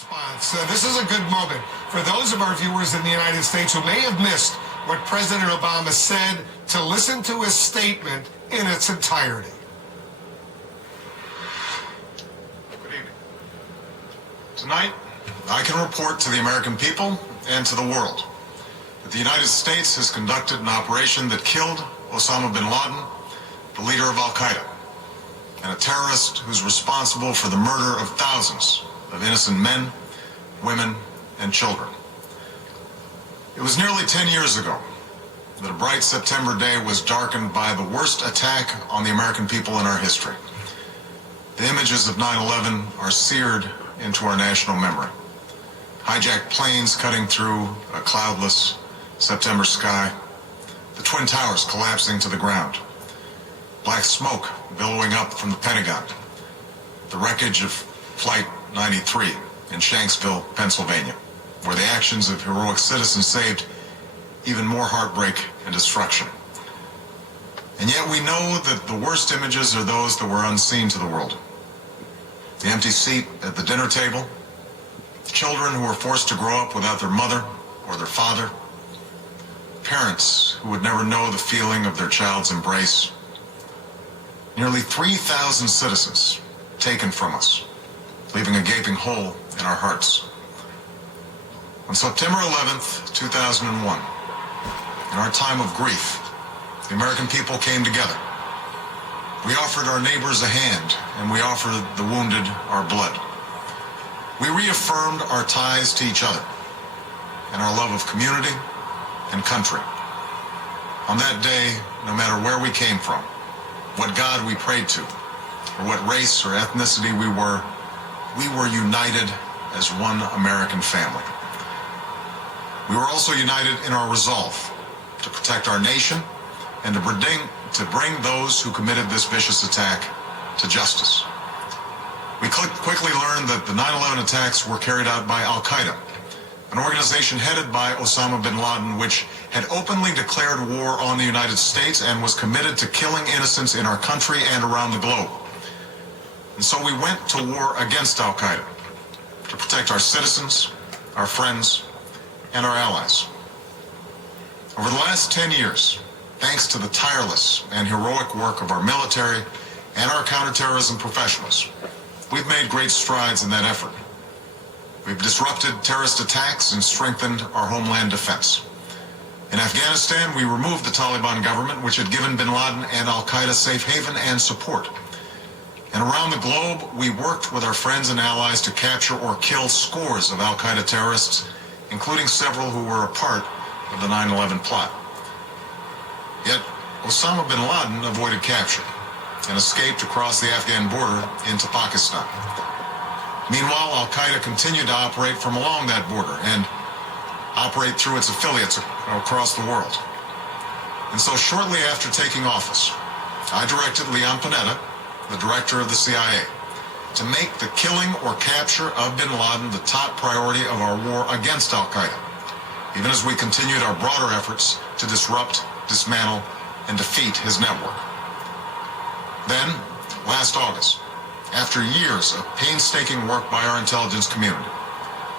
This is a good moment for those of our viewers in the United States who may have missed what President Obama said to listen to his statement in its entirety. Good evening. Tonight, I can report to the American people and to the world that the United States has conducted an operation that killed Osama bin Laden, the leader of Al-Qaeda, and a terrorist who's responsible for the murder of thousands of innocent men, women, and children. It was nearly 10 years ago that a bright September day was darkened by the worst attack on the American people in our history. The images of 9/11 are seared into our national memory. Hijacked planes cutting through a cloudless September sky, the Twin Towers collapsing to the ground, black smoke billowing up from the Pentagon, the wreckage of Flight 93 in Shanksville, Pennsylvania, where the actions of heroic citizens saved even more heartbreak and destruction. And yet we know that the worst images are those that were unseen to the world. The empty seat at the dinner table, children who were forced to grow up without their mother or their father, parents who would never know the feeling of their child's embrace, nearly 3,000 citizens taken from us, leaving a gaping hole in our hearts. On September 11th, 2001, in our time of grief, the American people came together. We offered our neighbors a hand, and we offered the wounded our blood. We reaffirmed our ties to each other and our love of community and country. On that day, no matter where we came from, what God we prayed to, or what race or ethnicity we were united as one American family. We were also united in our resolve to protect our nation and to bring those who committed this vicious attack to justice. We quickly learned that the 9/11 attacks were carried out by Al-Qaeda, an organization headed by Osama bin Laden, which had openly declared war on the United States and was committed to killing innocents in our country and around the globe. And so we went to war against Al-Qaeda to protect our citizens, our friends, and our allies. Over the last 10 years, thanks to the tireless and heroic work of our military and our counterterrorism professionals, we've made great strides in that effort. We've disrupted terrorist attacks and strengthened our homeland defense. In Afghanistan, we removed the Taliban government, which had given bin Laden and Al-Qaeda safe haven and support. And around the globe, we worked with our friends and allies to capture or kill scores of Al-Qaeda terrorists, including several who were a part of the 9/11 plot. Yet, Osama bin Laden avoided capture and escaped across the Afghan border into Pakistan. Meanwhile, Al-Qaeda continued to operate from along that border and operate through its affiliates across the world. And so shortly after taking office, I directed Leon Panetta, the director of the CIA, to make the killing or capture of bin Laden the top priority of our war against Al-Qaeda, even as we continued our broader efforts to disrupt, dismantle, and defeat his network. Then, last August, after years of painstaking work by our intelligence community,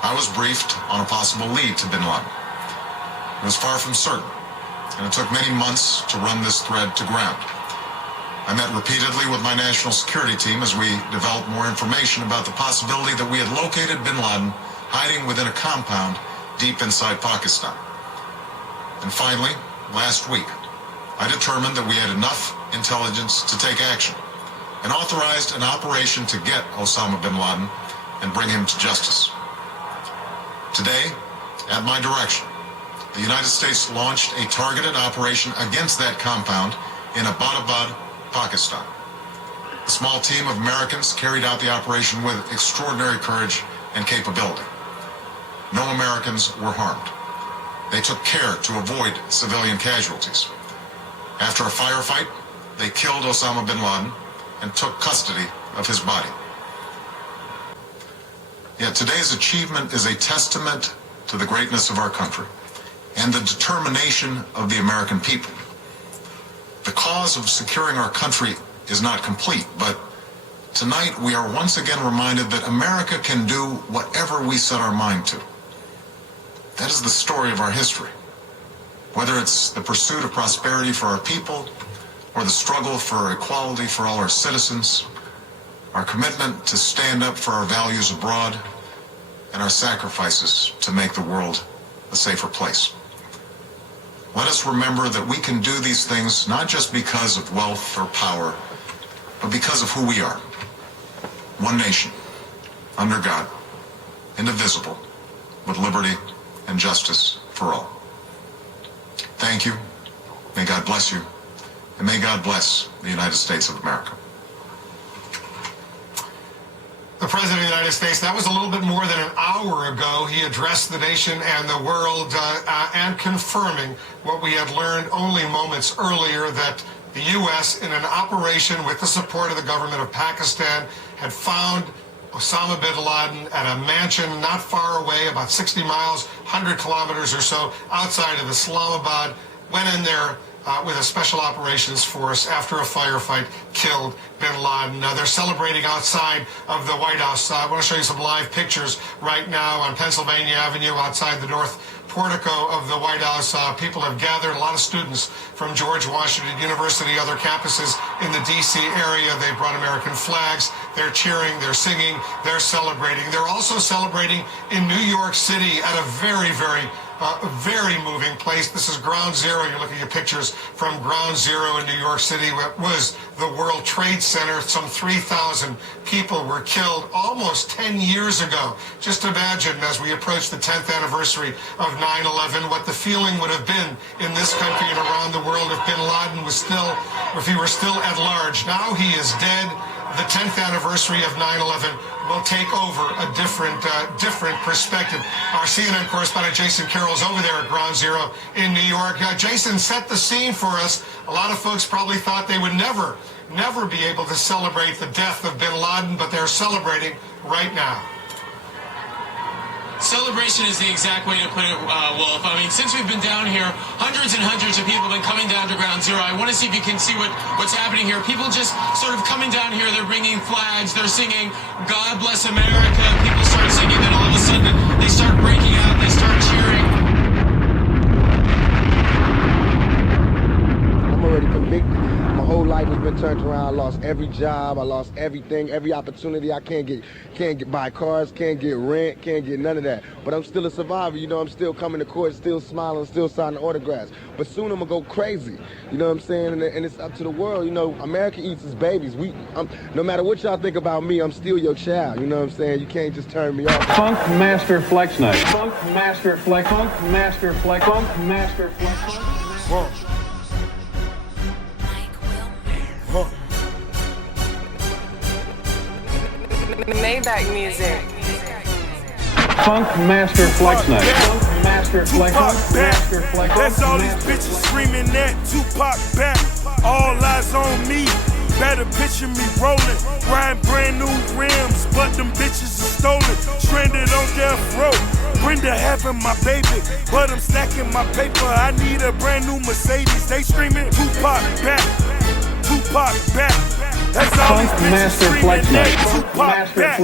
I was briefed on a possible lead to bin Laden. It was far from certain, and it took many months to run this thread to ground. I met repeatedly with my national security team as we developed more information about the possibility that we had located bin Laden hiding within a compound deep inside Pakistan. And finally, last week, I determined that we had enough intelligence to take action and authorized an operation to get Osama bin Laden and bring him to justice. Today, at my direction, the United States launched a targeted operation against that compound in Abbottabad, Pakistan. A small team of Americans carried out the operation with extraordinary courage and capability. No Americans were harmed. They took care to avoid civilian casualties. After a firefight, they killed Osama bin Laden and took custody of his body. Yet today's achievement is a testament to the greatness of our country and the determination of the American people. The cause of securing our country is not complete, but Tonight, we are once again reminded that America can do whatever we set our mind to. That is the story of our history. Whether it's the pursuit of prosperity for our people, or the struggle for equality for all our citizens, our commitment to stand up for our values abroad, and our sacrifices to make the world a safer place. Let us remember that we can do these things not just because of wealth or power, but because of who we are. One nation, under God, indivisible, with liberty and justice for all. Thank you. May God bless you. And may God bless the United States of America. The President of the United States, that was a little bit more than an hour ago. He addressed the nation and the world and confirming what we had learned only moments earlier, that the U.S., in an operation with the support of the government of Pakistan, had found Osama bin Laden at a mansion not far away, about 60 miles, 100 kilometers or so outside of Islamabad, went in there with a special operations force after a firefight, killed bin Laden. Now they're celebrating outside of the White House. I want to show you some live pictures right now on Pennsylvania Avenue outside the north portico of the White House. People have gathered, a lot of students from George Washington University, other campuses in the D.C. area. They brought American flags. They're cheering, they're singing, they're celebrating. They're also celebrating in New York City at a very, very moving place. This is Ground Zero. You're looking at pictures from Ground Zero in New York City. What was the World Trade Center? Some 3,000 people were killed almost 10 years ago. Just imagine, as we approach the 10th anniversary of 9/11, what the feeling would have been in this country and around the world if bin Laden was still, if he were still at large. Now he is dead. The 10th anniversary of 9/11 will take over a different perspective. Our CNN correspondent Jason Carroll's over there at Ground Zero in New York. Jason, set the scene for us. A lot of folks probably thought they would never be able to celebrate the death of bin Laden, but they're celebrating right now. Celebration is the exact way to put it, Wolf. I mean, since we've been down here, hundreds and hundreds of people have been coming down to Ground Zero. I want to see if you can see what's happening here. People just sort of coming down here. They're bringing flags. They're singing, "God bless America." People start singing, then all of a sudden they start breaking out. They start cheering. I'm already convicted. My whole life has been turned around. I lost every job. I lost everything, every opportunity. I can't get buy cars, can't get rent, can't get none of that. But I'm still a survivor. You know, I'm still coming to court, still smiling, still signing autographs. But soon I'm gonna go crazy. You know what I'm saying? And it's up to the world. You know, America eats its babies. No matter what y'all think about me, I'm still your child. You know what I'm saying? You can't just turn me off. Funk Master Flex Night. Funk Master Flex. Funk Master Flex. Funk Master Flex. Whoa. Maybach music. Funk Master Flex Night. Funk Master Flex. Tupac Funk back. Master Flex. That's all these bitches screaming that Tupac back. All eyes on me. Better picture me rolling, riding brand new rims, but them bitches are stolen. Stranded on death row. Brenda having my baby, but I'm stacking my paper. I need a brand new Mercedes. They screaming Tupac back. Tupac back. That's all these Funk bitches Master screaming Flex Night. that Funk Tupac Master back. Flex.